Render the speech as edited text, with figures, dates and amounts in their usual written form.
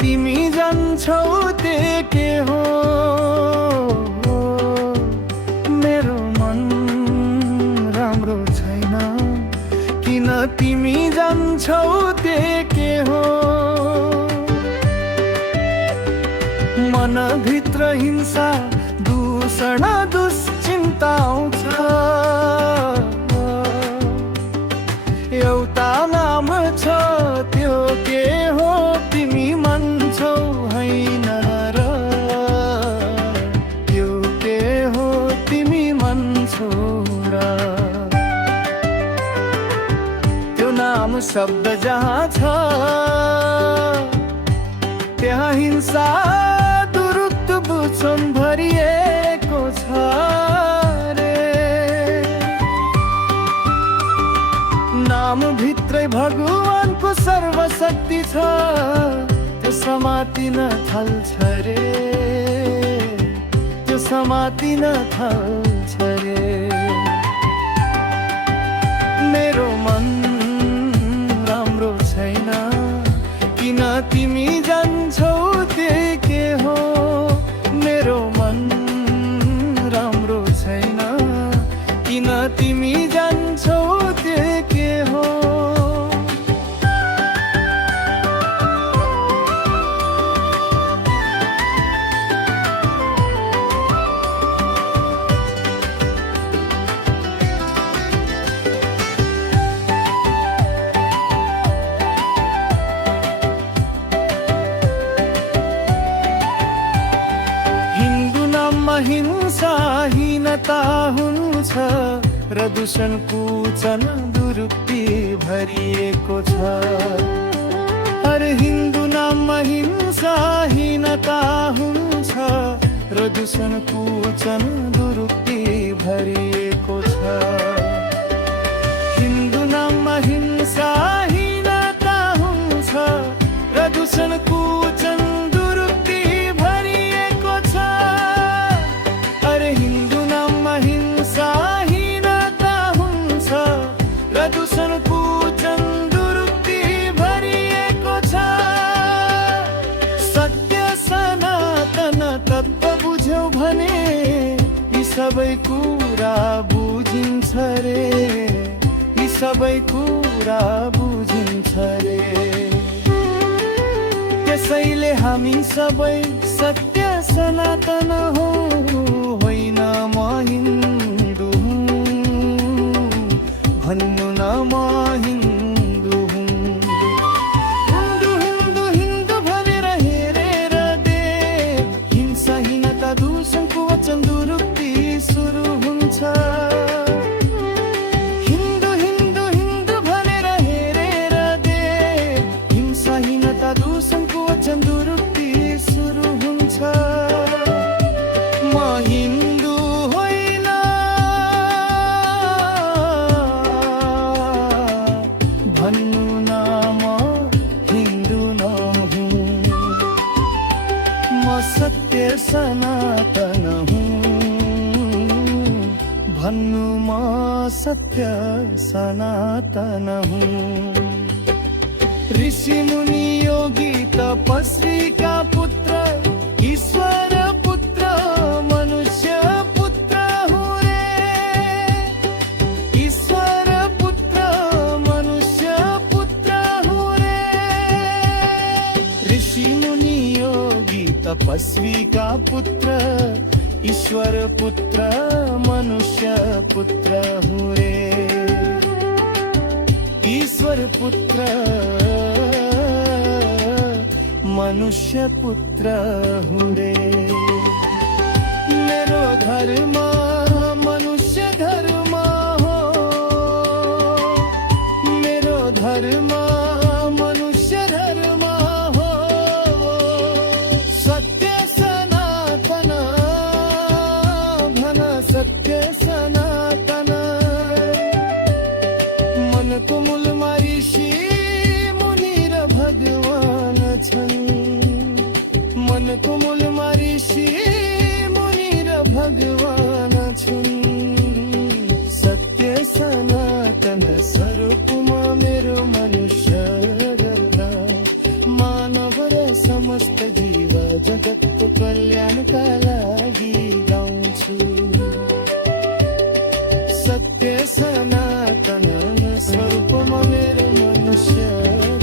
तिमी जान्छौ त्यो के हो मेरो मन राम्रो छैन किन तिमी जान्छौ त्यो के हो मनभित्र हिंसा दूषण दुश्चिन्ता आउँछ एउटा नाम छ त्यो के हो तिमी मान्छौ हैन र त्यो के हो तिमी मान्छौ र त्यो नाम शब्द जहाँ छ त्यहाँ हिंसा बुझन भरिएको छ रे नाम भित्रै भगवानको सर्वशक्ति छ त्यो समातिन थाल्छ रे त्यो समातिन थाल्छ रे मेरो मन राम्रो छैन किन तिमी जान्छौ त्यो के हो मेरो मन राम्रो छैन किन तिमी जान्छौ त्यो के हो हिंसाहीनता हुन्छ र दूषण कुचन दुरुक्ति भरिएको छ हर हिन्दू नाममा हिंसाहीनता हुन्छ र दूषण कुचन दुरुक्ति भरिएको छ हिन्दू नाममा हिंसाहीनता हुन्छ र दूषण कुचन सबै कुरा बुझिन्छ रे यी सबै कुरा बुझिन्छ रे त्यसैले हामी सबै सत्य सनातन हो होइन म हिन्दू हुँ भन्नु न म हिन्दू हुँ हिन्दू हिन्दू भनेर हेरेर दे हिंसाहीनता दूषणको वचन दुरुक्ति सुरु हुन्छ हिन्दू हिन्दू हिन्दू भनेर हेरेर दे हिंसाहीनता दूषणको वचन दुरुक्ति सुरु हुन्छ म हिन्दू होइन भन्नु न म हिन्दू नहुँ म सत्य सनातन हुँ भन्नु म सत्य सनातन हुँ ऋषि मुनि योगी तपस्वी का पुत्र ईश्वर पुत्र मनुष्य पुत्र हूँ रे ईश्वर पुत्र मनुष्य पुत्र हूँ रे ऋषि मुनि योगी तपस्वी का पुत्र ईश्वर पुत्र मनुष्य पुत्र हूँ रे ईश्वर पुत्र मनुष्य पुत्र हूँ रे मेरो धर्म मनुष्य धर्म हो मेरो धर्म मनुष्य धर्म हो सत्य सनातन सत्य सनातन मनको मूलमा ऋषि मुनि र भगवान छन् मनको मूलमा ऋषि मुनि र भगवान छन् सत्य सनातन स्वरूपमा मेरो मनुष्य मानव र कल्याणका लागि गाउँछु सत्य सनातन स्वरूपमा मेरो मनुष्य